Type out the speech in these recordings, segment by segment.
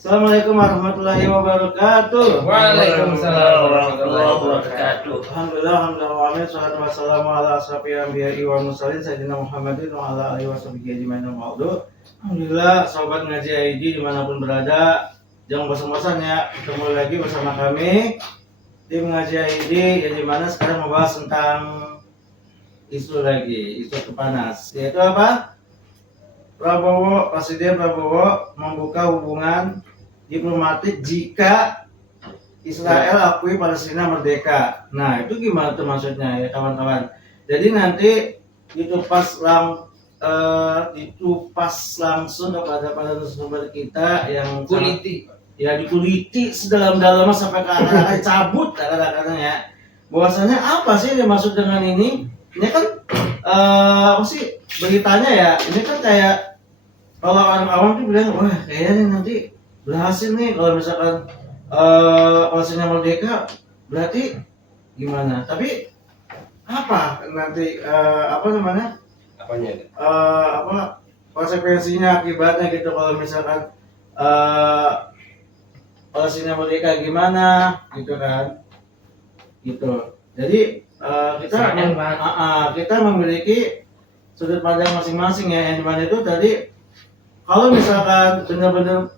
Assalamualaikum warahmatullahi wabarakatuh. Waalaikumsalam warahmatullahi wabarakatuh. Alhamdulillah, salatu wassalamu ala asrofil anbiya'i wal mursalin sayyidina Muhammadin wa ala alihi washabihi ajmain amma ba'du. Alhamdulillah, sahabat ngaji ID dimanapun berada, jangan bosan-bosan ya ketemu lagi bersama kami tim ngaji ID yang dimana sekarang membahas tentang isu kepanas, yaitu apa? Presiden Prabowo membuka hubungan diplomatik jika Israel akui Palestina merdeka. Nah, itu gimana tuh maksudnya ya kawan-kawan? Jadi nanti ditupas langsung kepada para narasumber kita yang dikuliti sedalam-dalamnya sampai ke akar cabut kadang-kadang ya. Bahwasanya apa sih yang dimaksud dengan ini? Ini kan apa sih beritanya ya? Ini kan kayak kalau orang awam tuh bilang, wah kayaknya nanti berhasil nih kalau misalkan Palestina merdeka, berarti gimana? Tapi apa nanti Apanya? Konsekuensinya, akibatnya gitu kalau misalkan Palestina merdeka gimana gitu kan? Gitu. Jadi kita memiliki sudut pandang masing-masing ya, yang dimana itu tadi kalau misalkan benar-benar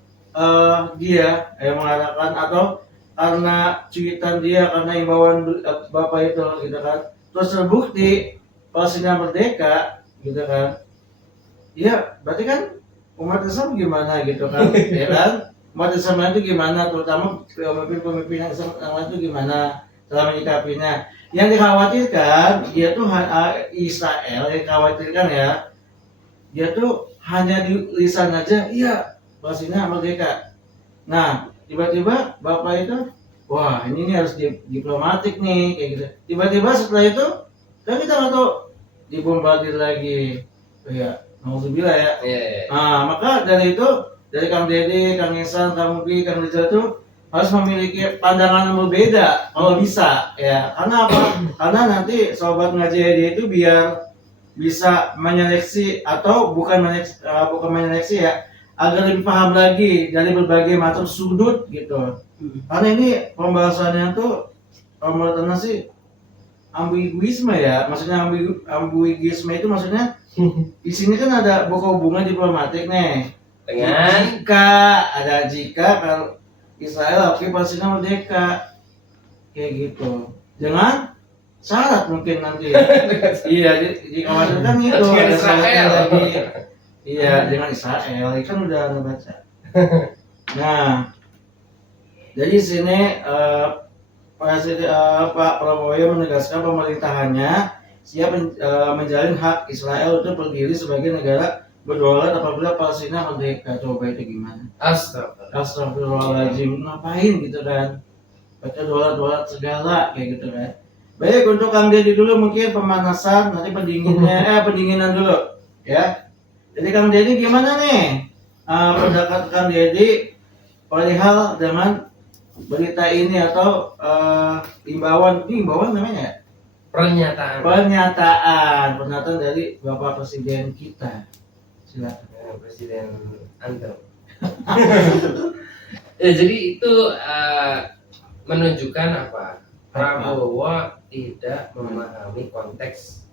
dia yang mengatakan atau karena cuitan dia, karena imbauan bapak itu gitu kan, terus terbukti Palestina merdeka gitu kan, ya berarti kan umat Islam gimana gitu kan, ya kan, umat Islam itu gimana, terutama pemimpin yang itu gimana dalam menyikapinya. Yang dikhawatirkan dia tuh Israel, yang dikhawatirkan ya, dia tuh hanya di lisan aja, iya Palestina merdeka. Nah, tiba-tiba bapak itu, wah ini nih harus diplomatik nih kayak gitu. Tiba-tiba setelah itu, kan kita nggak tahu dibombardir lagi, ya, alhamdulillah ya. Nah, maka dari itu, dari Kang Dede, Kang Ihsan, Kang Mubi, Kang Rizal itu harus memiliki pandangan yang berbeda kalau bisa, ya. Karena apa? Karena nanti sobat ngaji itu biar bisa menyeleksi atau bukan menyeleksi ya, agar lebih paham lagi dari berbagai macam sudut gitu. Karena ini pembahasannya tuh menurut sih ambiguisme ya, maksudnya ambiguisme itu maksudnya di sini kan ada buka hubungan diplomatik nih dengan jika kalau Israel akui Palestina merdeka kayak gitu, dengan syarat mungkin nanti. Iya, dikhawatirkan itu dengan ada Israel lagi. Iya, dengan Israel kan udah ngebaca. Nah, jadi sini Pak Prabowo menegaskan pemerintahannya siap menjalin hak Israel untuk berdiri sebagai negara berdaulat apabila Palestina merdeka. Coba itu gimana? Astagfirullahaladzim, ngapain gitu kan? Baca dolar segala kayak gitu kan. Baik, untuk Kang Dedi dulu mungkin pemanasan, nanti pendinginan dulu ya. Jadi Kang Dedi gimana nih pendapat Kang Dedi perihal dengan berita ini atau imbauan namanya? Pernyataan dari Bapak Presiden kita. Silakan. Presiden Antum. Ya, jadi itu menunjukkan apa? Prabowo tidak memahami konteks,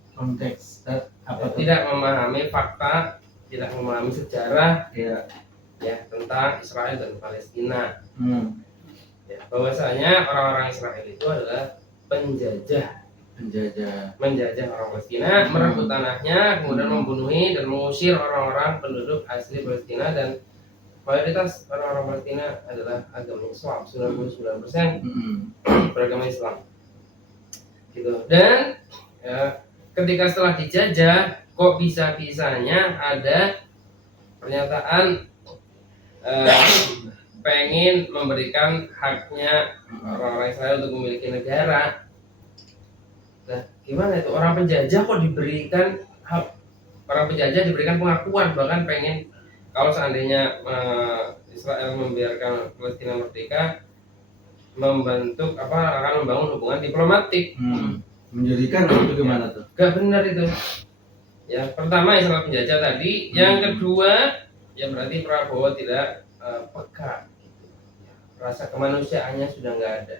tidak memahami fakta, tidak memahami sejarah ya tentang Israel dan Palestina. Ya, bahwasanya orang-orang Israel itu adalah menjajah orang Palestina, merebut tanahnya, kemudian membunuhi dan mengusir orang-orang penduduk asli Palestina, dan mayoritas orang-orang Palestina adalah agama Islam, 99% beragama Islam gitu. Dan ya, ketika setelah dijajah, kok bisa-bisanya ada pernyataan pengen memberikan haknya orang-orang Israel untuk memiliki negara. Nah, gimana itu? Orang penjajah kok diberikan hak, orang penjajah diberikan pengakuan, bahkan pengen kalau seandainya Israel membiarkan Palestina merdeka, akan membangun hubungan diplomatik. Menjadikan itu gimana tuh? Gak benar itu. Ya, pertama Israel penjajah tadi, yang kedua ya berarti Prabowo tidak peka rasa kemanusiaannya sudah nggak ada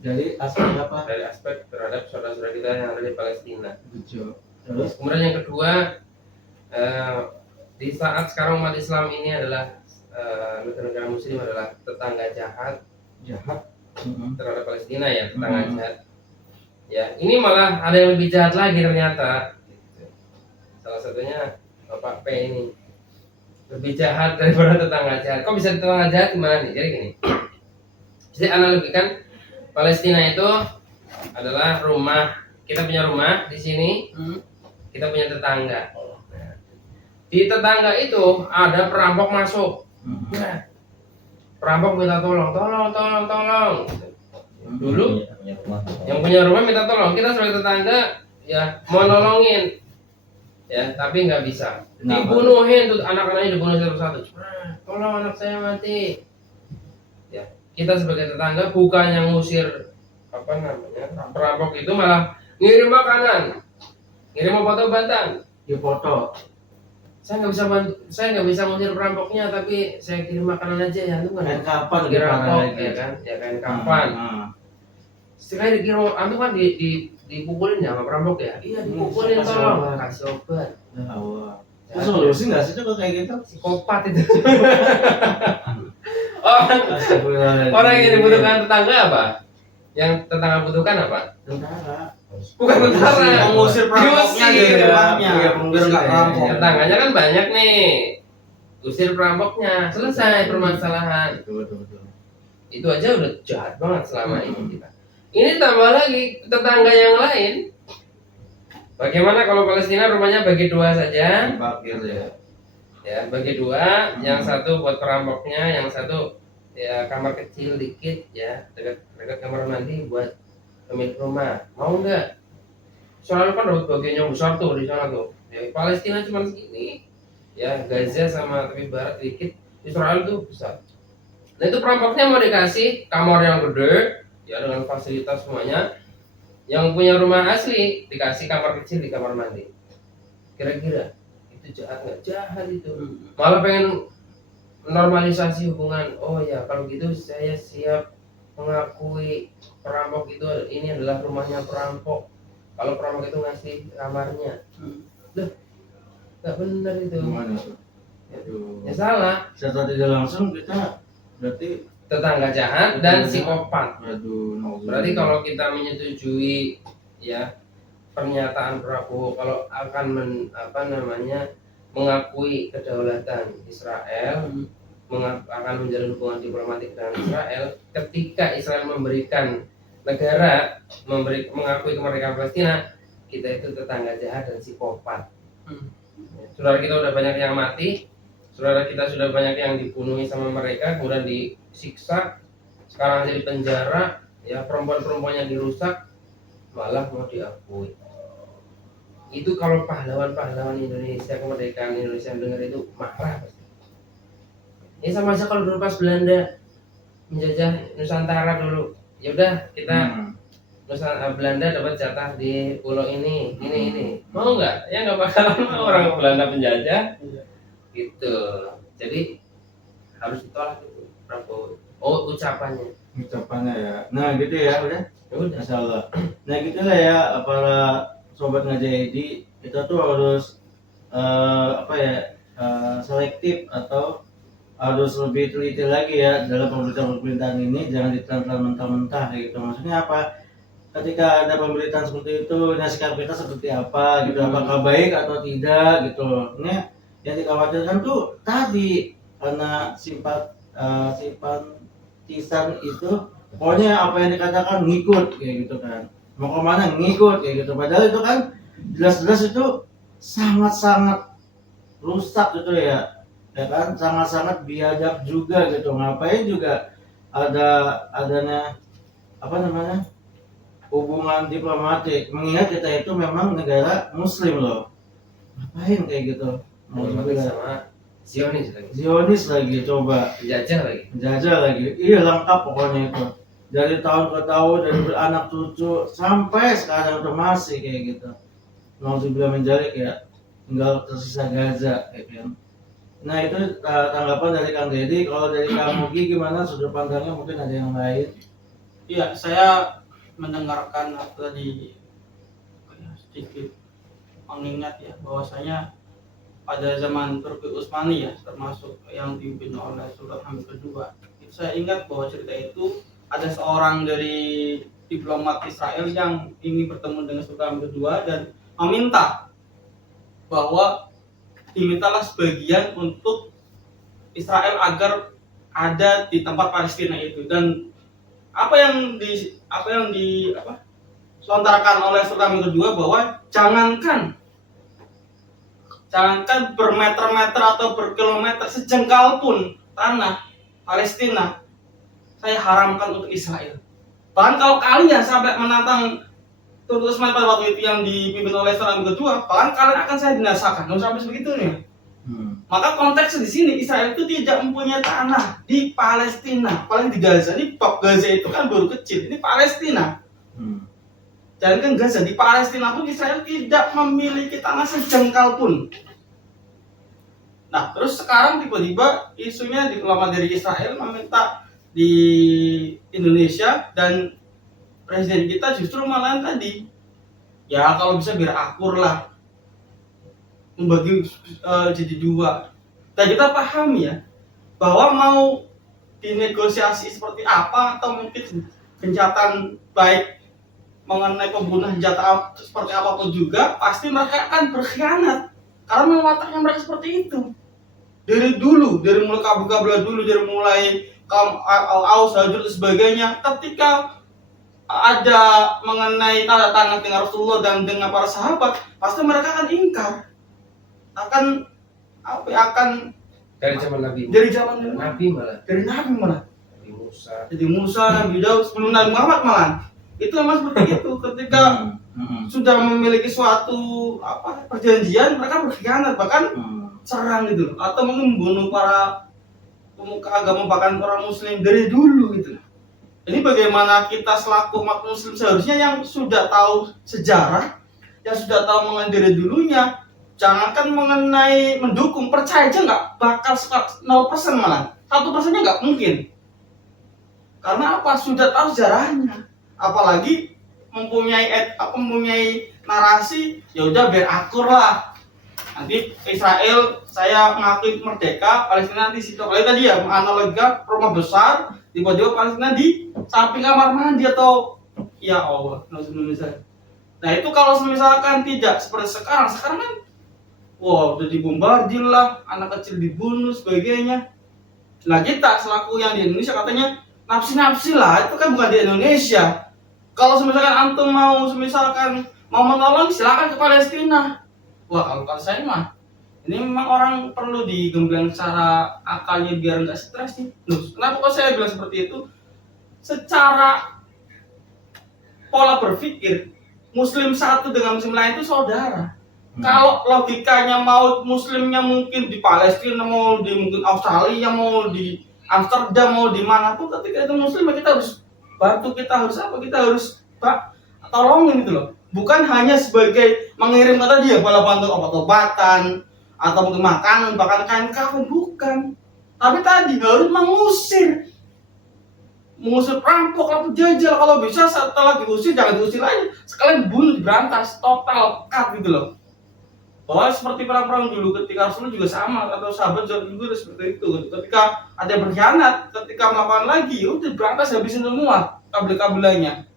Jadi aspek apa? dari aspek terhadap saudara-saudara kita yang ada di Palestina. Betul. Terus Kemudian yang kedua, di saat sekarang umat Islam ini adalah negara-negara Muslim adalah tetangga jahat jahat. terhadap Palestina ya, tetangga jahat. Ya, ini malah ada yang lebih jahat lagi ternyata. Salah satunya Bapak P ini lebih jahat daripada tetangga jahat. Kok bisa tetangga jahat gimana nih? Jadi gini, jadi analogikan Palestina itu adalah rumah, kita punya rumah di sini, kita punya tetangga. Nah, di tetangga itu ada perampok masuk. Nah, perampok minta tolong. Dulu yang punya rumah minta tolong, kita sebagai tetangga ya mau nolongin, ya tapi nggak bisa. Dibunuhin tuh anak-anaknya, dibunuh satu-satu. Tolong anak saya mati. Ya, kita sebagai tetangga bukannya ngusir perampok itu, malah ngirim makanan, ngirim obat-obatan. Dipoto. Saya nggak bisa ngusir perampoknya, tapi saya kirim makanan aja ya, itu kan. Kain kapan Kira gimana ya kan, ya kain kapan. Sekali dikirim, itu kan dipukulin ya sama perampok ya. Iya dipukulin, kasih tolong obat. kasih obat. Itu solusi nggak sih tuh kalau kayak gitu? Psikopat itu. Orang yang dibutuhkan tetangga apa? Yang tetangga butuhkan apa? Tentara. Bukan tentara, Mengusir perampoknya diusir. dari rumahnya. Iya, Biar nggak perampok. Tetangganya kan banyak nih. Usir perampoknya, selesai permasalahan. Betul. Itu aja udah jahat banget selama ini kita. Ini tambah lagi tetangga yang lain. Bagaimana kalau Palestina rumahnya bagi dua saja? Dibakir ya. Ya, bagi dua, yang satu buat perampoknya, yang satu ya kamar kecil dikit ya, dekat kamar mandi buat pemilik rumah. Mau nggak? Soalnya kan dapat bagian yang besar tuh di sana tuh. Ya, Palestina cuma segini. Ya, Gaza sama tepi barat dikit, Israel tuh besar. Nah, itu perampoknya mau dikasih kamar yang gede, ya dengan fasilitas semuanya. Yang punya rumah asli dikasih kamar kecil di kamar mandi. Kira-kira itu jahat nggak? Jahat itu. Malah pengen normalisasi hubungan. Oh ya, kalau gitu saya siap mengakui perampok itu ini adalah rumahnya perampok. Kalau perampok itu ngasih kamarnya, loh, nggak benar itu. Gimana tuh? Ya salah. Setelah tidak langsung kita berarti Tetangga jahat dan psikopat. Berarti Iya. kalau kita menyetujui ya pernyataan Prabowo kalau akan mengakui kedaulatan Israel, akan menjalin hubungan diplomatik dengan Israel, ketika Israel memberikan negara, mengakui kemerdekaan Palestina, kita itu tetangga jahat dan psikopat. Saudara kita udah banyak yang mati, saudara kita sudah banyak yang dibunuhi sama mereka, kemudian disiksa, sekarang jadi penjara, ya perempuan-perempuannya dirusak, malah mau diakui. Itu kalau pahlawan-pahlawan Indonesia, kemerdekaan Indonesia yang dengar itu marah pasti. Ini sama aja kalau dulu pas Belanda menjajah Nusantara dulu, ya udah kita Belanda dapat jatah di pulau ini, mau nggak? Ya nggak bakalan mau orang Belanda penjajah, gitu. Jadi harus ditolak itu Prabowo. Oh ucapannya ya. Nah gitu ya udah. Masalah. Nah gitulah ya para sobat Ngaji, kita tuh harus selektif atau harus lebih teliti lagi ya dalam pemberitaan ini, jangan ditelan-telan mentah-mentah gitu. Maksudnya apa? Ketika ada pemberitaan seperti itu, sikap kita seperti apa gitu, apakah baik atau tidak gitu. Ini yang dikhawatirkan tuh tadi karena simpatisan itu pokoknya apa yang dikatakan ngikut kayak gitu kan, mau kemana ngikut kayak gitu, padahal itu kan jelas-jelas itu sangat-sangat rusak gitu ya kan, sangat-sangat biadab juga gitu. Ngapain juga adanya hubungan diplomatik, mengingat kita itu memang negara muslim loh, ngapain kayak gitu. sama Zionis lagi coba penjajah lagi. Iya lengkap pokoknya itu, dari tahun ke tahun, dari beranak cucu sampai sekarang itu masih kayak gitu. Mau dibilang menjalik ya, tinggal tersisa Gaza kayak kan. Nah itu tanggapan dari Kang Deddy. Kalau dari Kang Mugi gimana sudut pandangnya, mungkin ada yang lain? Iya, saya mendengarkan tadi sedikit mengingat ya bahwasanya pada zaman Turki Utsmani ya, termasuk yang dipimpin oleh Sultan Hamid kedua, itu saya ingat bahwa cerita itu ada seorang dari diplomat Israel yang ingin bertemu dengan Sultan Hamid kedua dan meminta bahwa dimintalah sebagian untuk Israel agar ada di tempat Palestina itu. Dan apa yang dilontarkan oleh Sultan Hamid kedua bahwa jangankan bermeter-meter atau berkilometer, sejengkal pun tanah Palestina saya haramkan untuk Israel. Bahkan kalau kalian sampai menantang Turki Utsmani pada waktu itu yang dipimpin oleh Sultan Hamid kedua, bahkan kalian akan saya binasakan. Nggak sampai sebegitunya. Maka konteks di sini Israel itu tidak mempunyai tanah di Palestina, paling di Gaza. Ini bab Gaza itu kan baru kecil, ini Palestina. Jangan kan Gaza, di Palestina pun Israel tidak memiliki tanah sejengkal pun. Nah, terus sekarang tiba-tiba isunya dikeluarkan dari Israel meminta di Indonesia, dan presiden kita justru malah tadi, ya kalau bisa biar akur lah, membagi jadi dua. Dan kita paham ya bahwa mau dinegosiasi seperti apa atau mungkin gencatan baik mengenai pembunuhan senjata seperti apapun juga, pasti mereka akan berkhianat karena memang wataknya mereka seperti itu dari dulu, dari mulai kabel-kabel dulu, dari mulai Aus, Hajur dan sebagainya. Ketika ada mengenai tanda tangan dengan Rasulullah dan dengan para sahabat, pasti mereka akan ingkar, akan Dari zaman Nabi malah. dari Nabi malah. Nabi Musa. Jadi Musa, Nabi Daud, sebelum Nabi Muhammad malah. Itu memang seperti itu. Ketika sudah memiliki suatu perjanjian, mereka berkhianat, bahkan serang gitu, atau mungkin membunuh para pemuka agama, bahkan orang Muslim dari dulu gitu. Ini bagaimana kita selaku umat Muslim seharusnya yang sudah tahu sejarah, yang sudah tahu mengenai dari dulunya, jangankan mengenai mendukung, percaya aja nggak bakal 0% malah 1%-nya nggak mungkin. Karena apa? Sudah tahu sejarahnya, apalagi mempunyai narasi, ya udah biar akur lah. Nanti Israel saya mengakui merdeka, Palestina di situ. Kalau tadi ya menganalogikan rumah besar, tiba-tiba Palestina di samping kamar mandi atau ya Allah, nah itu kalau misalkan tidak seperti sekarang kan wow, udah dibombardir lah, anak kecil dibunuh sebagainya. Nah kita selaku yang di Indonesia katanya nafsi lah, itu kan bukan di Indonesia. Kalau misalkan antum mau menolong, silakan ke Palestina. Wah, kalau saya mah ini memang orang perlu digembleng secara akalnya biar nggak stres nih. Loh, kenapa kok saya bilang seperti itu? Secara pola berpikir, Muslim satu dengan Muslim lain itu saudara. Kalau logikanya mau Muslimnya mungkin di Palestina, mau di mungkin Australia, mau di Amsterdam, mau di manapun, ketika itu Muslim kita harus bantu, kita harus tolongin gitu loh. Bukan hanya sebagai mengirim kata dia bala bantu obat-obatan atau mungkin makanan, bahkan kain kafan, bukan. Tapi tadi harus mengusir perampok atau jajal. Kalau bisa setelah diusir jangan diusir aja, sekalian bunuh, berantas total cut gitu loh. Bahwa seperti perang-perang dulu ketika Rasulullah juga sama, atau sahabat juga seperti itu. Ketika ada yang berkhianat, ketika melakukan lagi, udah berantas, habisin semua kabel-kabelannya.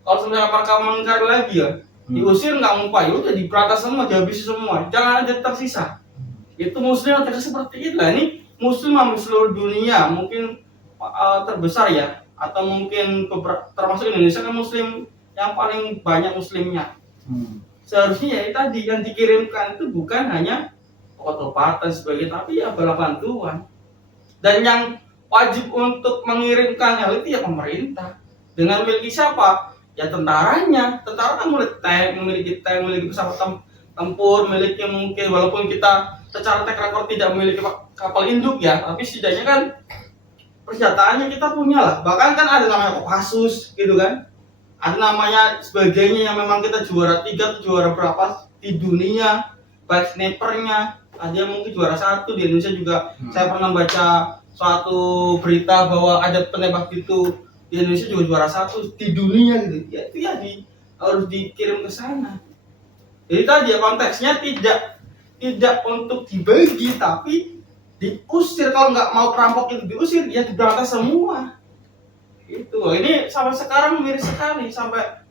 Kalau sebenarnya mereka mengingkari lagi ya, diusir nggak ngumpai, udah diberantas semua, dihabisi semua, jangan ada tersisa. Itu Muslim yang seperti itu. Nah, ini Muslim hampir seluruh dunia, mungkin terbesar ya, atau mungkin termasuk Indonesia kan Muslim yang paling banyak Muslimnya. Seharusnya ya tadi yang dikirimkan itu bukan hanya obat-obatan sebagai, tapi ya bala bantuan. Dan yang wajib untuk mengirimkan hal itu ya pemerintah. Dengan memiliki siapa? Ya tentaranya. Tentara kan memiliki tank, memiliki pesawat tempur, memiliki mungkin, walaupun kita secara track record tidak memiliki kapal induk ya, tapi setidaknya kan persenjataannya kita punya lah. Bahkan kan ada namanya Kopassus gitu kan, ada namanya sebagainya yang memang kita juara 3 atau juara berapa di dunia, baik snipernya Dia mungkin juara satu di Indonesia juga. Saya pernah baca suatu berita bahwa ada penembak itu di Indonesia juga juara satu di dunia gitu. Ya itu ya harus dikirim ke sana. Jadi tadi ya konteksnya tidak untuk dibagi tapi diusir. Kalau nggak mau perampok itu diusir ya diberantas semua. Itu ini sampai sekarang miris sekali, sampai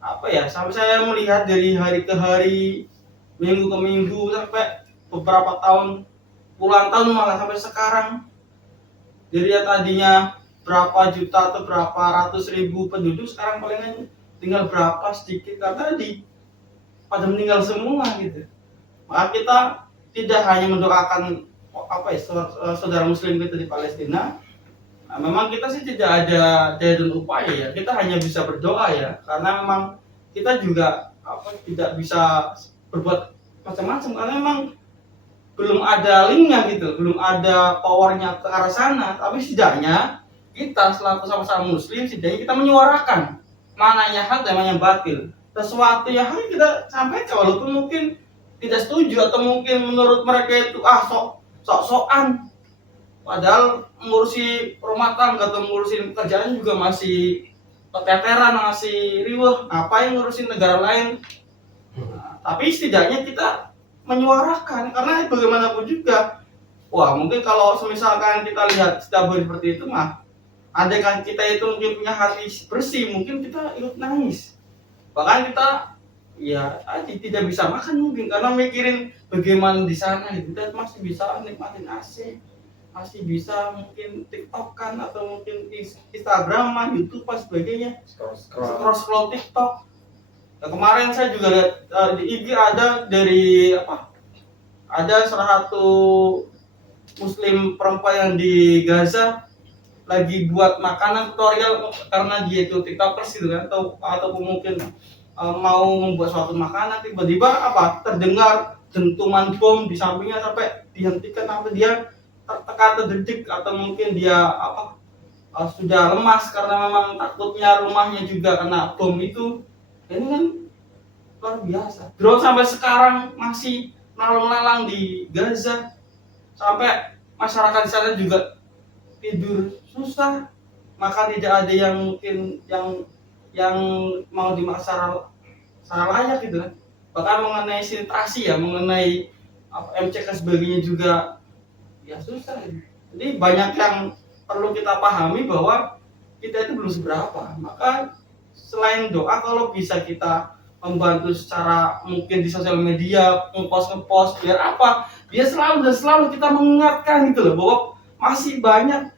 apa ya, sampai saya melihat dari hari ke hari, minggu ke minggu, sampai beberapa tahun, puluhan tahun malah sampai sekarang. Jadi ya tadinya berapa juta atau berapa ratus ribu penduduk, sekarang palingan tinggal berapa sedikit, karena pada meninggal semua gitu. Maka kita tidak hanya mendoakan apa ya saudara muslim kita di Palestina. Nah, memang kita sih tidak ada daya dan upaya ya. Kita hanya bisa berdoa ya, karena memang kita juga tidak bisa berbuat macam-macam karena memang belum ada linknya gitu, belum ada powernya ke arah sana. Tapi setidaknya kita selaku sama-sama muslim, setidaknya kita menyuarakan mana yang hak dan mana yang batil. Sesuatu yang hak kita sampaikan walaupun mungkin tidak setuju atau mungkin menurut mereka itu sok-sokan. Padahal mengurusi rumah tangga atau mengurusi pekerjaan juga masih keteteran, masih riweh. Ngapain ngurusin negara lain? Nah, tapi setidaknya kita menyuarakan, karena bagaimanapun juga, wah mungkin kalau misalkan kita lihat stabil seperti itu mah, andai kan kita itu mungkin punya hati bersih, mungkin kita ikut nangis. Bahkan kita ya tidak bisa makan mungkin karena mikirin bagaimana di sana gitu. Kita masih bisa nikmatin AC, masih bisa mungkin TikTok kan, atau mungkin Instagram, YouTube dan sebagainya, scroll TikTok. Nah, kemarin saya juga lihat di IG ada salah satu muslim perempuan yang di Gaza lagi buat makanan tutorial karena dia itu tiktokers gitu kan, atau mungkin mau membuat suatu makanan, tiba-tiba terdengar dentuman bom di sampingnya sampai dihentikan, sampai dia terdetik atau mungkin dia sudah lemas karena memang takutnya rumahnya juga kena bom itu. Ini kan luar biasa. Drone sampai sekarang masih lalang-lalang di Gaza, sampai masyarakat di sana juga tidur susah, maka tidak ada yang mungkin yang mau dimasak secara layak gitu kan. Bahkan mengenai sanitasi ya, mengenai MCK sebagainya juga ya susah. Jadi banyak yang perlu kita pahami bahwa kita itu belum seberapa. Maka selain doa, kalau bisa kita membantu secara mungkin di sosial media, ngepost biar selalu kita mengingatkan gitu loh, bahwa masih banyak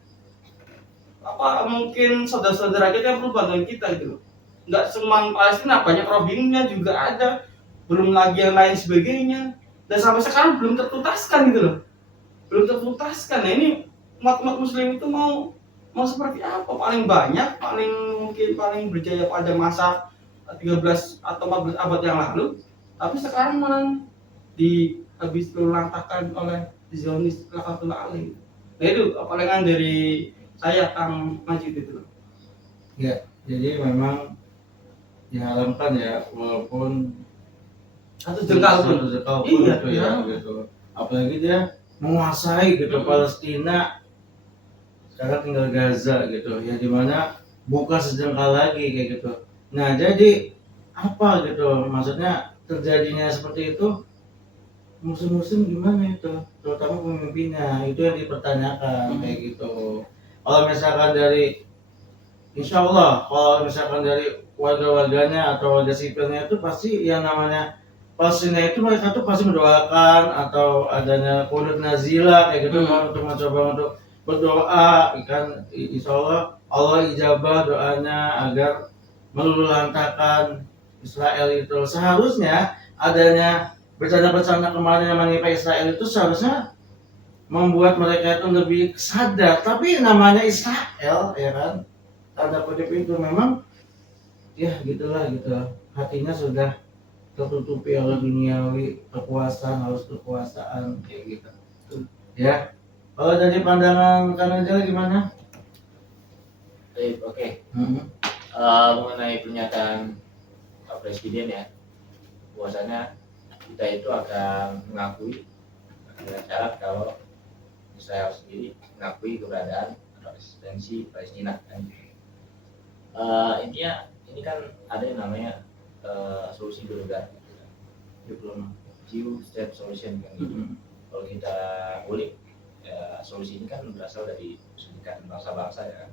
mungkin saudara-saudara kita yang perlu bantuan kita gitu loh. Nggak cuma Palestina, banyak Rohingya juga ada, belum lagi yang lain sebagainya, dan sampai sekarang belum tertuntaskan gitu loh. Belum tertuntaskan. Nah, ini umat muslim itu mau seperti apa? Paling banyak, paling berjaya pada masa 13 atau 14 abad yang lalu, tapi sekarang malah habis dilantahkan oleh Zionis laknatullah alaih. Nah itu palingan dari saya, Kang Majid itu. Ya, jadi memang diharamkan ya, walaupun satu jengkal pun iya, itu ya gitu. Apalagi dia menguasai gitu Palestina, sekarang tinggal Gaza gitu ya, dimana bukan sejengkal lagi kayak gitu. Nah jadi apa gitu maksudnya terjadinya seperti itu, musim-musim gimana itu, terutama pemimpinnya itu yang dipertanyakan kayak gitu. Kalau misalkan dari insya Allah, kalau misalkan dari warga-warganya atau warga sipilnya itu pasti yang namanya Palestina itu mereka tuh pasti mendoakan atau adanya qunut nazilah kayak gitu untuk mencoba untuk berdoa kan, insya Allah ijabah doanya agar meluluhlantahkan Israel itu. Seharusnya adanya bercanda-bercanda kemarin yang menimpa Israel itu seharusnya membuat mereka itu lebih sadar. Tapi namanya Israel ya kan, tanda kutip itu memang ya gitulah gitu, hatinya sudah tertutupi oleh duniawi, harus kekuasaan kayak gitu ya. Kalau dari pandangan Kang Rizal gimana? Oke. Mengenai pernyataan Pak Presiden ya, bahwasanya kita itu akan mengakui dengan syarat kalau Israel sendiri mengakui keberadaan atau eksistensi Palestina kan. Intinya ini kan ada yang namanya solusi dua negara, Diploma. two state solution kan gitu. Kalau kita ulik ya, solusi ini kan berasal dari Serikatan Bangsa-Bangsa ya kan.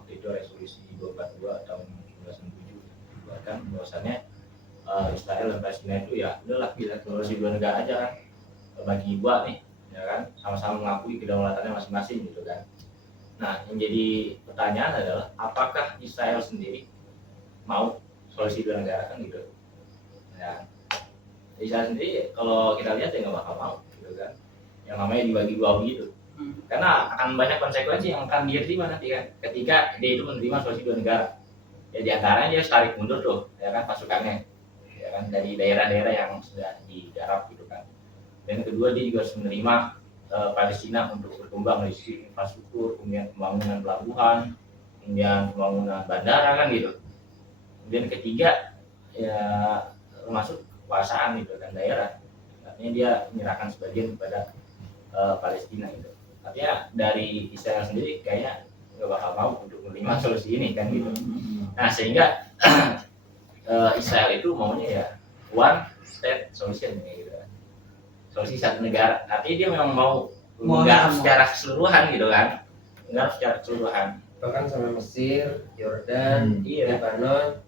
Waktu itu resolusi 242 tahun 1967 bahkan bahwasannya Israel dan Palestina itu ya udahlah kita solusi dua negara aja kan, bagi dua nih ya kan, sama-sama mengakui kedaulatannya masing-masing gitu kan. Nah yang jadi pertanyaan adalah apakah Israel sendiri mau solusi dua negara kan gitu ya. Israel sendiri kalau kita lihat ya nggak bakal mau gitu kan, yang namanya dibagi dua begitu. Karena akan banyak konsekuensi yang akan dia terima nanti kan ketika dia itu menerima solusi dua negara. Ya diantaranya dia harus tarik mundur tuh ya kan pasukannya ya kan dari daerah-daerah yang sudah digarap gitu kan. Dan kedua dia juga harus menerima Palestina untuk berkembang dari sisi infrastruktur, kemudian pembangunan pelabuhan, kemudian pembangunan bandara kan gitu. Kemudian ketiga ya termasuk kekuasaan gitu kan daerah. Artinya dia menyerahkan sebagian kepada Palestina gitu. Artinya dari Israel sendiri kayaknya nggak bakal mau untuk menerima solusi ini kan gitu. Nah sehingga Israel itu maunya ya one state solution gitu kan. Solusi satu negara. Artinya dia memang mau menggarap secara keseluruhan gitu kan. Menggarap secara keseluruhan. Bahkan sama Mesir, Yordan, Lebanon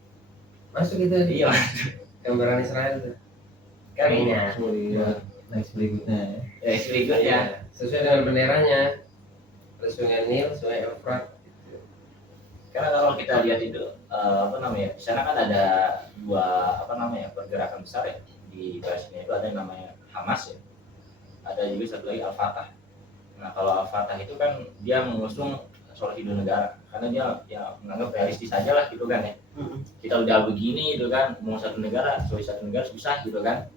masuk itu Iya. gambaran Israel tuh. Kayaknya. Next berikutnya ya. Ya berikutnya. Sesuai dengan benderanya. Sungai Nil, Sungai Efrat. Karena kalau kita lihat itu apa namanya, di sana kan ada dua apa namanya pergerakan besar ya di Palestina itu, ada yang namanya Hamas ya, ada juga satu lagi Al-Fatah. Nah kalau Al-Fatah itu kan dia mengusung solusi dua negara karena dia ya menganggap realistis saja lah gitu kan ya. Kita udah begini gitu kan, mau satu negara, solusi satu negara susah gitu kan.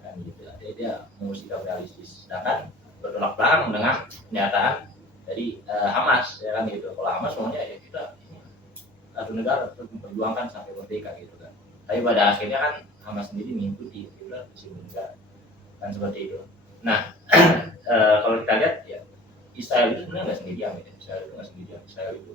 Kan gitu. Jadi dia mau sikap realistis. Sedangkan bertolak belakang dengan pernyataan dari Hamas ya kan gitu. Kalau Hamas maunya ya kita satu negara terus memperjuangkan sampai merdeka gitu kan. Tapi pada akhirnya kan Hamas sendiri mengikuti gitu kan satu negara kan seperti itu. Nah kalau kita lihat ya Israel itu sebenarnya nggak sendirian gitu. Israel itu nggak sendirian. Israel itu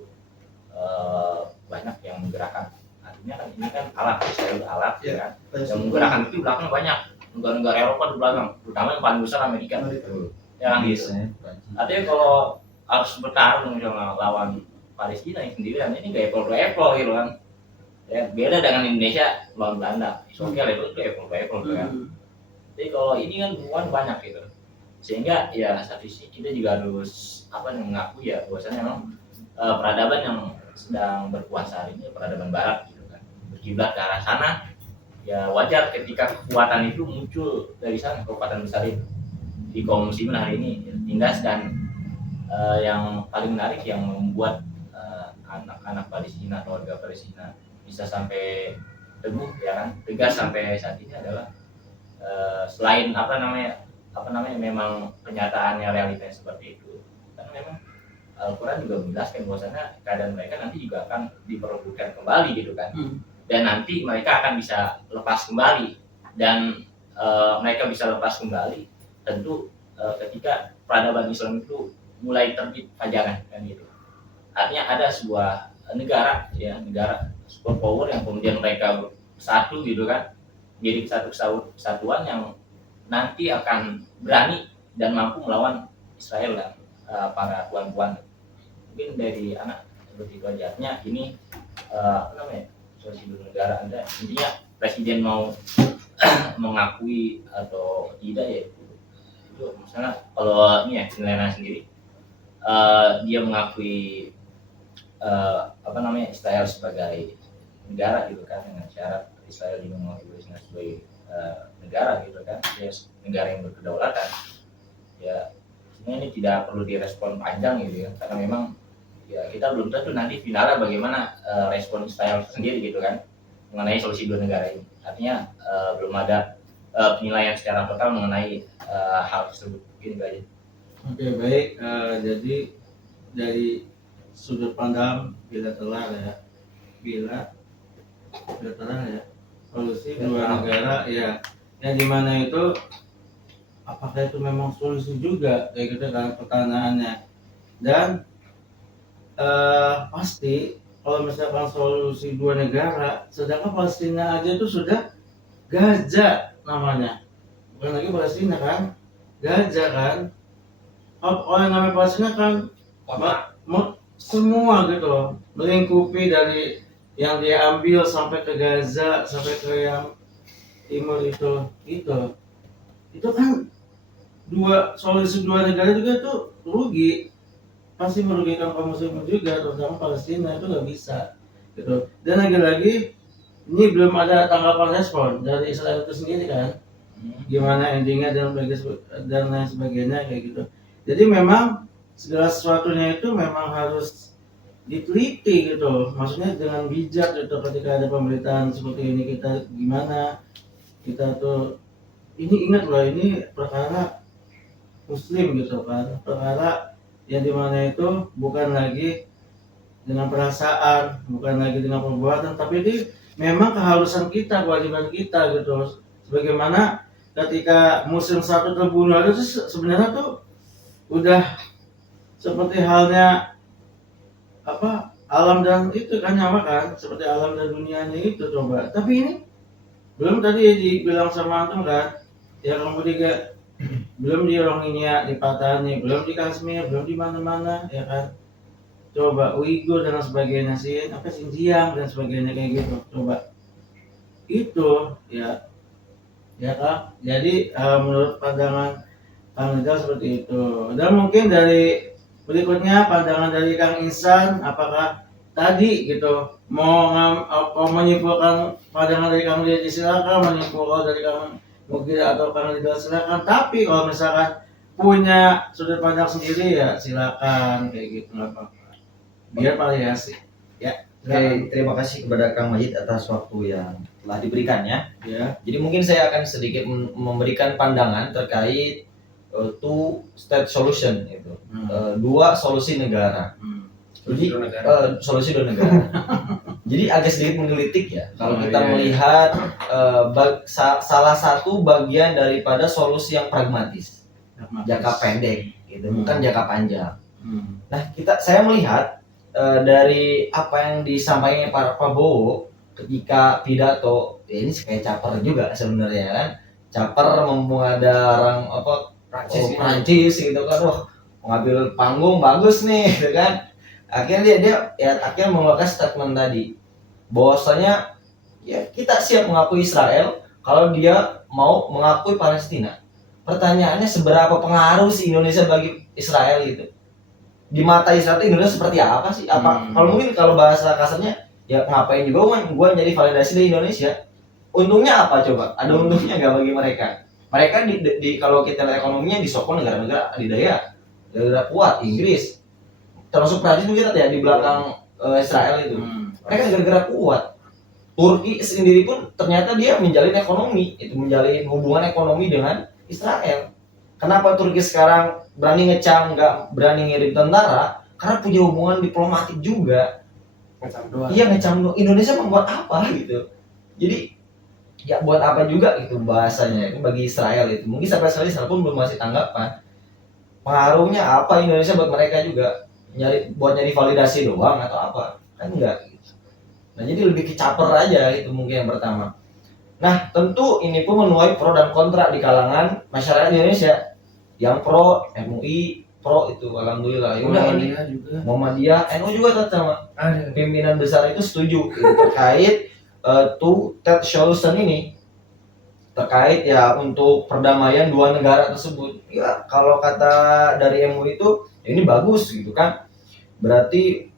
banyak yang menggerakkan. Artinya kan ini kan alat, Israel itu alat ya kan. Yang menggerakkan itu di belakang banyak negara-negara Eropa di belakang, terutama yang paling besar Amerika. Ya kan gitu. Artinya kalau harus bertarung sama lawan Palestina yang sendirian ini kayak apple to apple gitu kan. Ya, beda dengan Indonesia lawan Belanda. Israel itu apple to apple gitu kan. Jadi kalau ini kan hubungan banyak gitu. Sehingga ya satu sisi kita juga harus apa yang mengaku ya bahwasanya memang peradaban yang sedang berkuasa hari ini peradaban barat gitu kan. Berkiblat ke arah sana. Ya wajar ketika kekuatan itu muncul dari sana, kekuatan besar itu. Di kaum muslimin hari ini tindas dan yang paling menarik yang membuat anak-anak Palestina atau warga Palestina bisa sampai teguh ya kan tegas sampai saat ini adalah selain apa namanya memang kenyataannya realitanya seperti itu karena memang Al-Quran juga menjelaskan bahwasanya keadaan mereka nanti juga akan diperlukan kembali gitu kan dan nanti mereka akan bisa lepas kembali dan mereka bisa lepas kembali tentu ketika peradaban Islam itu mulai terbit fajaran kan gitu. Artinya ada sebuah negara superpower yang kemudian mereka bersatu gitu kan, jadi satu kesatuan yang nanti akan berani dan mampu melawan Israel dan para tuan-tuan. Mungkin dari anak seperti itu aja. Artinya ini solusi dua negara Anda intinya presiden mau mengakui atau tidak ya itu misalnya kalau ini ya penilaian sendiri dia mengakui Israel sebagai negara gitu kan dengan syarat Israel juga mengakui Palestina sebagai negara gitu kan dia negara yang berkedaulatan ya sebenarnya ini tidak perlu direspon panjang gitu ya karena memang ya kita belum tentu nanti finalnya bagaimana respon Israel sendiri gitu kan mengenai solusi dua negara ini artinya belum ada penilaian secara total mengenai hal tersebut gitu aja. Oke baik, jadi dari sudut pandang bilateral ya, solusi dua negara ya, yang dimana itu apakah itu memang solusi juga kayak gitu kan pertanyaannya. Dan pasti kalau misalkan solusi dua negara, sedangkan Palestina aja itu sudah Gaza namanya, bukan lagi Palestina kan, Gaza kan. Kalau yang namanya Palestina kan semua gitu loh, melingkupi dari yang dia ambil sampai ke Gaza, sampai ke yang timur itu kan solusi dua negara juga tuh rugi, pasti merugikan kaum muslimin juga, terutama Palestina itu nggak bisa gitu. Dan lagi-lagi ini belum ada tanggapan respon dari Israel itu sendiri kan, gimana endingnya dan lain sebagainya kayak gitu. Jadi memang segala sesuatunya itu memang harus diteliti gitu, maksudnya dengan bijak gitu. Ketika ada pemberitaan seperti ini, kita gimana, kita tuh ini ingat loh, ini perkara muslim gitu kan, perkara yang dimana itu bukan lagi dengan perasaan, bukan lagi dengan perbuatan, tapi ini memang keharusan kita, kewajiban kita gitu. Sebagaimana ketika muslim satu terbunuh itu sebenarnya tuh udah seperti halnya apa, alam dan itu kan nyawa kan, seperti alam dan dunianya itu coba. Tapi ini belum tadi dibilang sama antum kan, ya kamu juga belum di Rohingya, di Patani, belum di Kashmir, belum di mana-mana ya kan. Coba Uighur dan sebagainya sih, apa Xinjiang dan sebagainya kayak gitu. Coba itu ya kan. Jadi menurut pandangan Kang Rizal seperti itu. Dan mungkin dari berikutnya pandangan dari Kang Insan, apakah tadi gitu mau menyimpulkan pandangan dari Kang Rizal, silakan menyimpulkan dari Kang Mugir atau Kang Rizal silakan. Tapi kalau misalkan punya sudut pandang sendiri ya silakan kayak gitu, nggak apa-apa. Biar variasi. Ya. Oke, terima kasih kepada Kang Majid atas waktu yang telah diberikannya. Ya. Jadi mungkin saya akan sedikit memberikan pandangan terkait two-state solution itu, dua solusi negara. Jadi solusi dua negara. Jadi agak sedikit menggelitik ya kalau kita melihat salah satu bagian daripada solusi yang pragmatis, jangka pendek, gitu, bukan jangka panjang. Nah, saya melihat dari apa yang disampaikan Pak Prabowo ketika pidato, ya ini kayak caper juga sebenarnya kan, caper mumpung ada orang Prancis gitu kan, wah mengambil panggung bagus nih, gitu kan. Akhirnya dia akhirnya mengeluarkan statement tadi, bahwasanya ya kita siap mengakui Israel kalau dia mau mengakui Palestina. Pertanyaannya seberapa pengaruh sih Indonesia bagi Israel gitu? Di mata Israel Indonesia seperti apa sih? Kalau mungkin kalau bahasa kasarnya ya ngapain juga gue jadi validasi di Indonesia? Untungnya apa coba? Ada untungnya nggak bagi mereka? Mereka kalau kita lihat ekonominya disokong negara-negara adidaya, negara kuat, Inggris, termasuk Prancis mungkin ya di belakang Israel itu. Mereka negara-negara kuat. Turki sendiri pun ternyata dia menjalin ekonomi, itu menjalin hubungan ekonomi dengan Israel. Kenapa Turki sekarang berani ngecam, nggak berani ngirim tentara? Karena punya hubungan diplomatik juga. Iya, ngecam doang. Indonesia membuat apa gitu? Jadi ya buat apa juga gitu bahasanya itu bagi Israel itu. Mungkin sampai sekarang Israel pun belum masih tanggapan. Pengaruhnya apa Indonesia buat mereka juga? Buat nyari validasi doang atau apa? Kan enggak gitu. Nah, jadi lebih ke caper aja itu mungkin yang pertama. Nah, tentu ini pun menuai pro dan kontra di kalangan masyarakat Indonesia. Yang pro MUI, pro itu alhamdulillah. Ya udah ini Muhammadiyah, NU juga sama. Pimpinan besar itu setuju terkait two-state solution ini, terkait ya untuk perdamaian dua negara tersebut. Ya kalau kata dari MUI itu ya ini bagus gitu kan. Berarti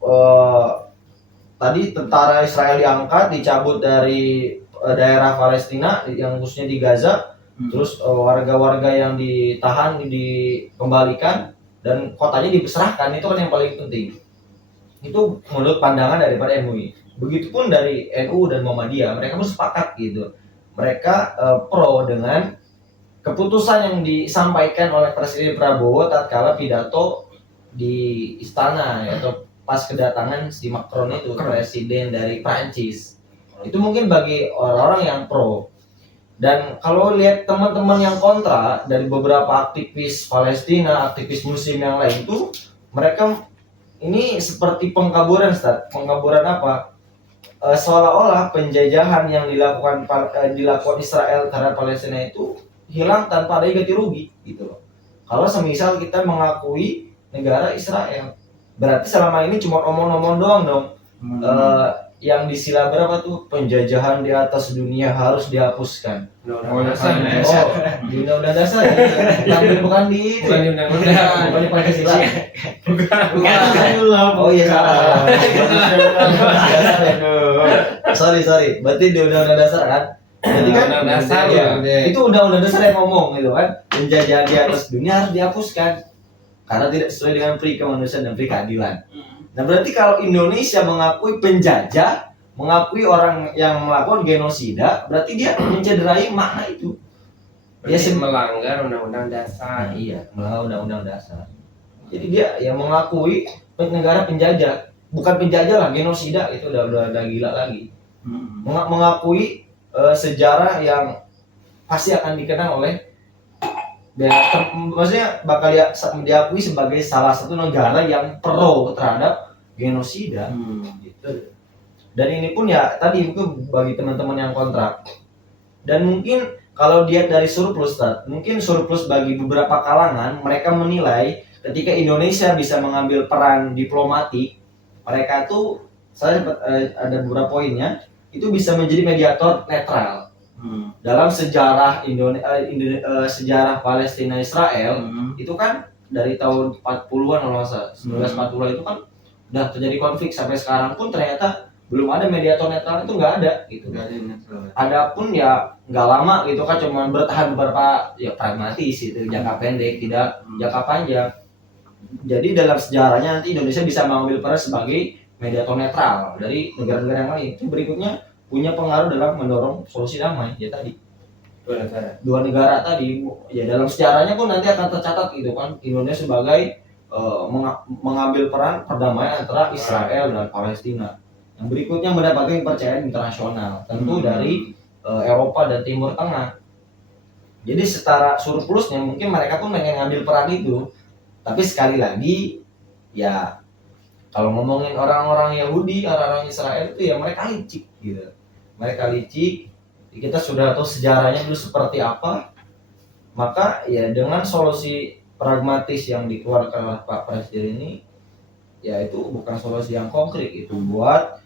tadi tentara Israel diangkat, dicabut dari daerah Palestina yang khususnya di Gaza. Terus warga-warga yang ditahan dikembalikan dan kotanya diserahkan, itu kan yang paling penting. Itu menurut pandangan daripada MUI. Begitupun dari NU dan Muhammadiyah, mereka pun sepakat gitu. Mereka pro dengan keputusan yang disampaikan oleh Presiden Prabowo tatkala pidato di istana, atau pas kedatangan si Macron itu, presiden dari Prancis. Itu mungkin bagi orang-orang yang pro. Dan kalau lihat teman-teman yang kontra dari beberapa aktivis Palestina, aktivis Muslim yang lain itu, mereka ini seperti pengkaburan, Ustaz. Pengkaburan apa? Seolah-olah penjajahan yang dilakukan Israel terhadap Palestina itu hilang tanpa ada ganti rugi, gitu loh. Kalau semisal kita mengakui negara Israel, berarti selama ini cuma omong-omong doang dong. Yang di sila berapa tuh, penjajahan di atas dunia harus dihapuskan. Undang-undang dasar. Di undang-undang dasar ya, bukan di Bukan di undang-undang. bukan di Pancasila. Alhamdulillah. Oh iya, salah. Sorry. Berarti di undang-undang dasar kan? Jadi kan Undang-undang dasar ya, ya. itu undang-undang dasar yang ngomong gitu kan, penjajahan di atas dunia harus dihapuskan karena tidak sesuai dengan pri kemanusiaan dan pri keadilan. Nah berarti kalau Indonesia mengakui penjajah, mengakui orang yang melakukan genosida, berarti dia mencederai makna itu. Dia Berarti melanggar undang-undang dasar. iya, melanggar undang-undang dasar. Jadi dia yang mengakui negara penjajah, bukan penjajah lah, genosida itu udah gila lagi. Mengakui sejarah yang pasti akan dikenang oleh maksudnya bakal diakui sebagai salah satu negara yang pro terhadap genosida gitu. Dan ini pun ya tadi itu bagi teman-teman yang kontra. Dan mungkin kalau dia dari surplus, mungkin surplus bagi beberapa kalangan, mereka menilai ketika Indonesia bisa mengambil peran diplomatik, mereka tuh saya ada beberapa poinnya, itu bisa menjadi mediator netral. Dalam sejarah sejarah Palestina Israel itu kan dari tahun 40-an kalau nggak salah, 1940 itu kan udah terjadi konflik sampai sekarang pun ternyata belum ada mediator netral, itu nggak ada gitu. Ada pun ya nggak lama gitu kan, cuma bertahan beberapa ya pragmatis itu jangka pendek, tidak jangka panjang. Jadi dalam sejarahnya nanti Indonesia bisa mengambil peran sebagai mediator netral dari negara-negara yang lain. Itu berikutnya punya pengaruh dalam mendorong solusi damai ya tadi. Dua negara tadi ya dalam sejarahnya pun nanti akan tercatat gitu kan, Indonesia sebagai mengambil peran perdamaian antara Israel dan Palestina. Yang berikutnya mendapatkan kepercayaan internasional tentu dari Eropa dan Timur Tengah. Jadi setara surplusnya mungkin mereka pun pengen ngambil peran itu. Tapi sekali lagi ya kalau ngomongin orang-orang Yahudi, orang-orang Israel itu ya mereka licik gitu. Mereka licik, kita sudah tahu sejarahnya dulu seperti apa. Maka ya dengan solusi pragmatis yang dikeluarkan oleh Pak Presiden ini, ya itu bukan solusi yang konkret itu buat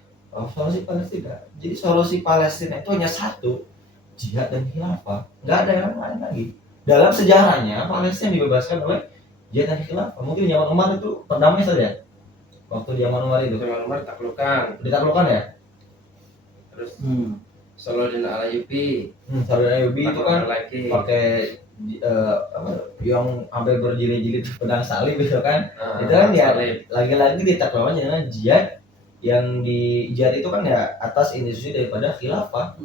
solusi Palestina. Jadi solusi Palestina itu hanya satu, jihad dan khilafah, nggak ada yang lain lagi. Dalam sejarahnya Palestina dibebaskan oleh jihad dan khilafah. Mungkin zaman Umar itu perdamai saja. Waktu zaman Umar itu. Zaman Umar Ditaklukkan ya. Terus Salahuddin Al-Ayyubi. Salahuddin Al-Ayyubi itu kan lagi pakai yang sampai berjilid-jilid pedang salib gitu kan. Itu kan ya lagi-lagi ditaklukkan dengan jihad, yang di jihad itu kan ya atas institusi daripada khilafah.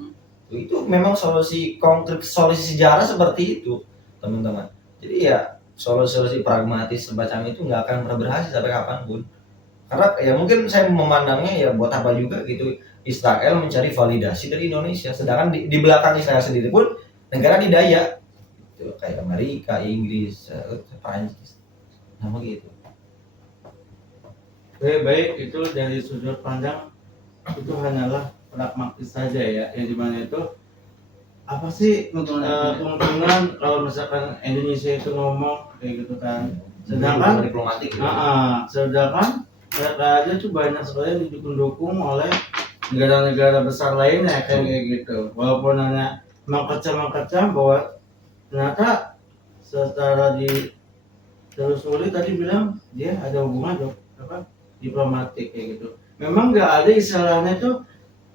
Itu memang solusi konkret, solusi sejarah seperti itu, teman-teman. Jadi ya solusi pragmatis semacam itu nggak akan pernah berhasil sampai kapanpun. Karena ya mungkin saya memandangnya ya buat apa juga gitu Israel mencari validasi dari Indonesia, sedangkan di belakang Israel sendiri pun negara didaya gitu, kayak Amerika, Inggris, Prancis, sama gitu. Baik, itu dari sudut pandang itu hanyalah pragmatis saja ya, yang dimana itu apa sih keuntungan kalau misalkan Indonesia itu ngomong kayak gitu kan, sedangkan diplomatik gitu. Sedangkan mereka aja tuh banyak sekali yang didukung oleh negara-negara besar lainnya kayak gitu. Walaupun hanya mengkecam bahwa ternyata secara ditelusuri tadi bilang dia ada hubungan diplomatik kayak gitu. Memang nggak ada istilahnya tuh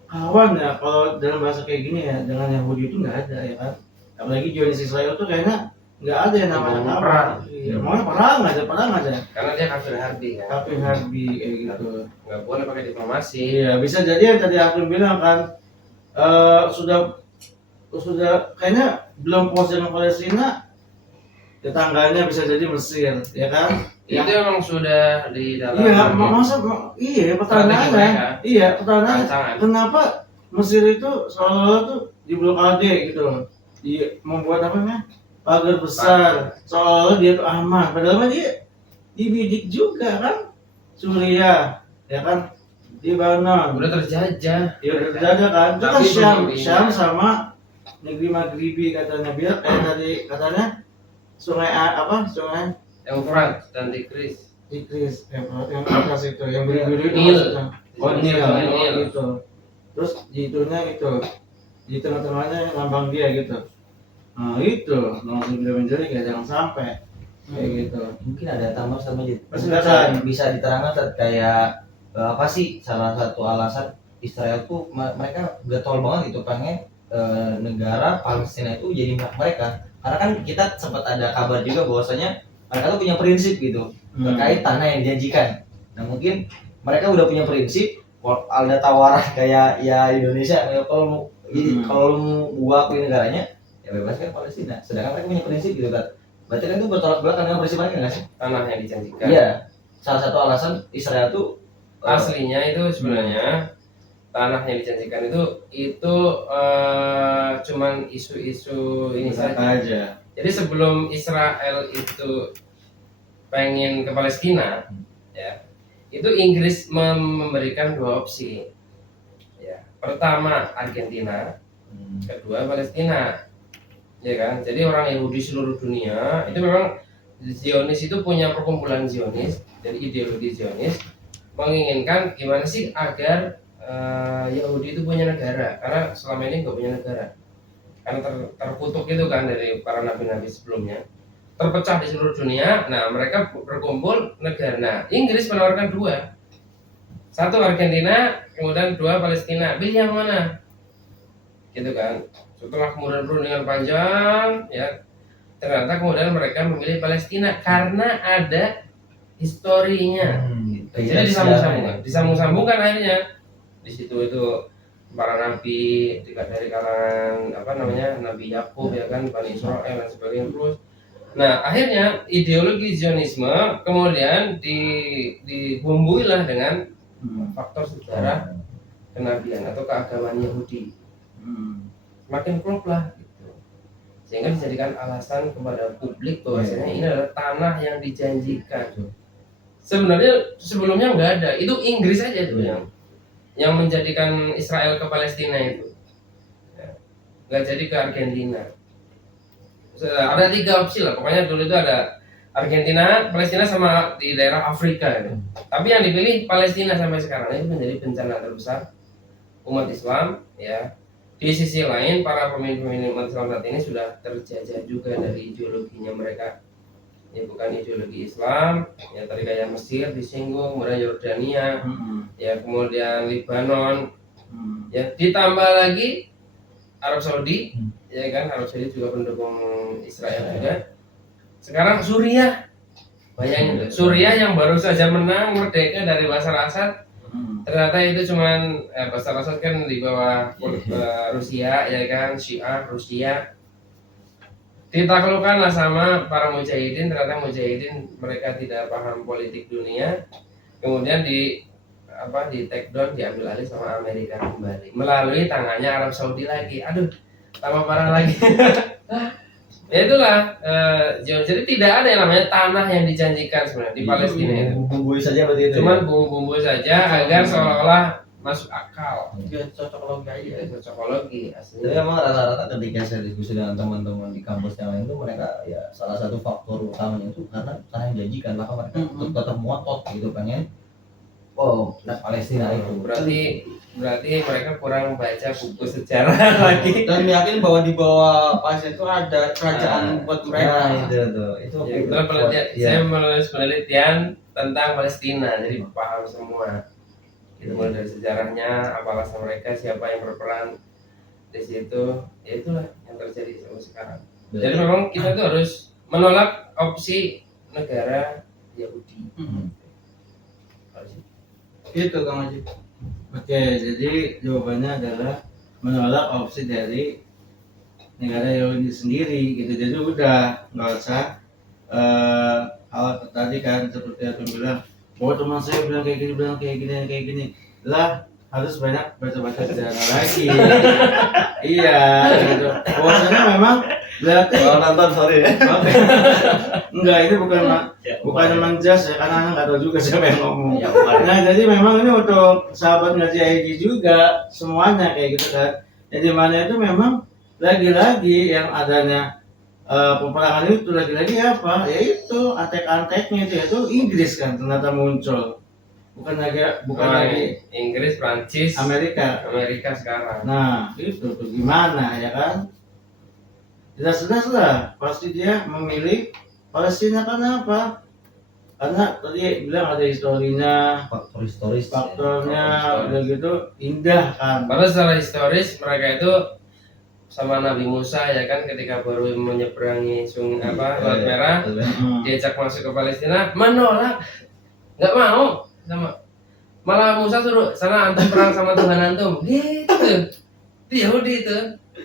kawan ya kalau dalam bahasa kayak gini ya, dengan Yahudi itu nggak ada ya kan. Apalagi Zionis Israel tuh kayaknya nggak ada yang namanya perang. Iya, maunya perang aja. Karena dia kafir harbi kan. Kafir harbi kayak gitu. Nggak boleh pakai diplomasi. Iya, bisa jadi yang tadi aku bilang kan sudah kayaknya belum puas dengan Palestina, tetangganya bisa jadi Mesir, ya kan? Itu emang sudah di dalam. Pertanyaannya, kenapa Mesir itu seolah-olah tuh diblokade gitu loh? membuat apa namanya pagar besar soalnya dia tuh aman, padahal mah dia dibidik juga kan Suriah ya kan di Lebanon Udah terjajah. ya udah terjaga kan itu kan Tapi Syam belum Syam ini. sama negeri Maghribi katanya biar tadi katanya sungai sungai Eufrat dan Tigris. Tigris yang atas itu yang biru-biru itu Nil. maksudnya. Oh Nil, Nil. oh, gitu. Terus di itunya gitu, di tengah-tengahnya lambang dia gitu. Nah itu langsung dia menjadi kayak jangan sampai kayak gitu. Mungkin ada tambah sama aja. Silakan. Bisa diterangkan Tat, kayak apa sih salah satu alasan Israel tuh mereka getol banget gitu pengen negara Palestina itu jadi milik mereka. Karena kan kita sempat ada kabar juga bahwasanya mereka tuh punya prinsip gitu terkait tanah yang dijanjikan. Nah mungkin mereka udah punya prinsip, kalau ada tawaran kayak ya Indonesia, ya kalau mau kalau lu mau gua akuin negaranya, ya bebaskan Palestina. Sedangkan mereka punya prinsip gitu kan. Berarti kan itu bertolak belakang dengan prinsip mereka nggak sih? Tanah yang dijanjikan. Iya. Salah satu alasan Israel tuh Aslinya itu sebenarnya tanah yang dijanjikan itu cuman isu-isu ini saja. aja. Jadi sebelum Israel itu pengen ke Palestina, ya, itu Inggris memberikan dua opsi. Ya, pertama Argentina, kedua Palestina, ya kan. Jadi orang Yahudi seluruh dunia itu memang Zionis itu punya perkumpulan Zionis, jadi ideologi Zionis menginginkan gimana sih agar Yahudi itu punya negara, karena selama ini nggak punya negara, karena terkutuk itu kan dari para nabi-nabi sebelumnya, terpecah di seluruh dunia. Nah mereka berkumpul negara. Nah Inggris menawarkan dua, satu Argentina, kemudian dua Palestina. Pilih yang mana? Gitu kan. Setelah kemudian perundingan panjang, ya ternyata kemudian mereka memilih Palestina karena ada historinya. Jadi disambung-sambungkan akhirnya. Di situ itu para nabi dari kalangan Nabi Yakub ya kan, Bani Israel dan sebagainya terus. Nah, akhirnya ideologi Zionisme kemudian dibumbuilah dengan faktor sejarah kenabian atau keagamaan Yahudi. Semakin klop lah gitu. Sehingga dijadikan alasan kepada publik bahwasanya ini adalah tanah yang dijanjikan. Sebenarnya sebelumnya nggak ada, itu Inggris aja tuh yang menjadikan Israel ke Palestina itu, nggak jadi ke Argentina. Ada tiga opsi lah, pokoknya dulu itu ada Argentina, Palestina sama di daerah Afrika itu. Tapi yang dipilih Palestina sampai sekarang itu menjadi bencana terbesar umat Islam ya. Di sisi lain para pemimpin umat Islam saat ini sudah terjajah juga dari ideologinya mereka. Ya bukan ideologi Islam, ya tadi kayak Mesir disinggung, kemudian Yordania, ya kemudian Lebanon, ya ditambah lagi Arab Saudi, ya kan Arab Saudi juga pendukung Israel juga. Sekarang Suriah, bayangin tuh, Suriah yang baru saja menang merdeka dari Bashar Assad, ternyata itu cuman Bashar Assad kan di bawah Rusia, ya kan Syiah Rusia. Ditaklukkanlah sama para mujahidin, ternyata mujahidin mereka tidak paham politik dunia, kemudian di take down, diambil alih sama Amerika kembali melalui tangannya Arab Saudi lagi. Aduh, tambah parah lagi. Ya itulah jadi tidak ada yang namanya tanah yang dijanjikan sebenarnya di Palestina itu. Bumbu saja berarti itu. Cuman bumbu-bumbu saja agar seolah-olah masuk akal. Cocokologi aja. Cocokologi Tapi aslinya. emang rata-rata ketika saya diskusi dengan teman-teman di kampus yang lain itu mereka ya salah satu faktor utamanya itu karena tanah yang dijanjikan, maka mereka tetap ngotot gitu pengen Palestina itu. Berarti mereka kurang baca buku sejarah lagi. Dan yakin bahwa di bawah Palestina itu ada kerajaan buat mereka. Nah, itu Ya, kebetulan saya menulis penelitian tentang Palestina, jadi paham semua. Itu mulai dari sejarahnya, apa alasan mereka, siapa yang berperan di situ, ya itulah yang terjadi sampai sekarang. Jadi memang kita tuh harus menolak opsi negara Yahudi. Itu Kang Haji. Oke, jadi jawabannya adalah menolak opsi dari negara Yahudi sendiri gitu. Jadi udah nggak usah tadi kan seperti aku bilang, bahwa teman saya bilang kayak gini lah harus banyak baca-baca sejarah lagi. Iya, gitu. Bahwasanya memang berarti Kalau nonton sorry ya. oke. Enggak, ini bukan menjas ya, karena anak nggak tahu juga siapa yang ngomong. Ya, kemarin. Nah, jadi memang ini untuk sahabat ngaji ID juga semuanya kayak gitu kan. Jadi mana itu memang lagi-lagi yang adanya peperangan itu lagi-lagi apa? Yaitu antek-anteknya itu Inggris kan ternyata muncul. Bukan lagi Inggris, Prancis, Amerika. sekarang. Nah, itu tuh gimana ya kan? Jelas-jelas lah, pasti dia memilih Palestina karena apa? Karena tadi bilang ada historinya, Faktor historis. faktornya Faktor udah gitu indah kan. Padahal secara historis mereka itu sama Nabi Musa ya kan, ketika baru menyeberangi Laut Merah, diajak masuk ke Palestina, menolak, nggak mau, sama malah Musa suruh sana antum perang sama Tuhan antum, gitu. Itu Yahudi itu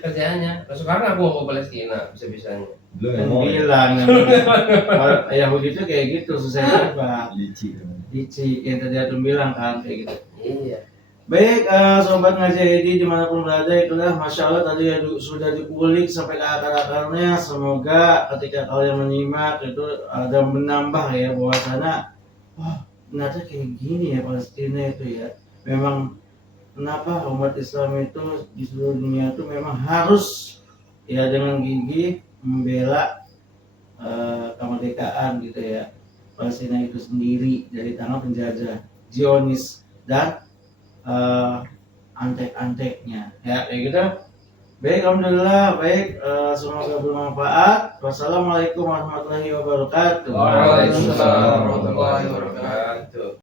kerjaannya. Nah, sekarang aku mau ke Palestina bisa-bisanya. Lu Kan nggak mau ya? bilang kalau Yahudi itu kayak gitu susah apa? Dici yang tadi aku bilang kan kayak gitu. Iya. Baik, sobat ngaji ID dimanapun berada, itulah Masya Allah tadi ya sudah dikulik sampai ke akar-akarnya. Semoga ketika kalian menyimak itu ada menambah ya bahwasanya ternyata kayak gini ya Palestina itu ya. Memang kenapa umat Islam itu di seluruh dunia itu memang harus ya dengan gigih membela kemerdekaan gitu ya Palestina itu sendiri dari tangan penjajah Zionis dan antek-anteknya ya kayak gitu. Baik, alhamdulillah, baik, semoga bermanfaat. Wassalamualaikum warahmatullahi wabarakatuh. Waalaikumsalam warahmatullahi wabarakatuh.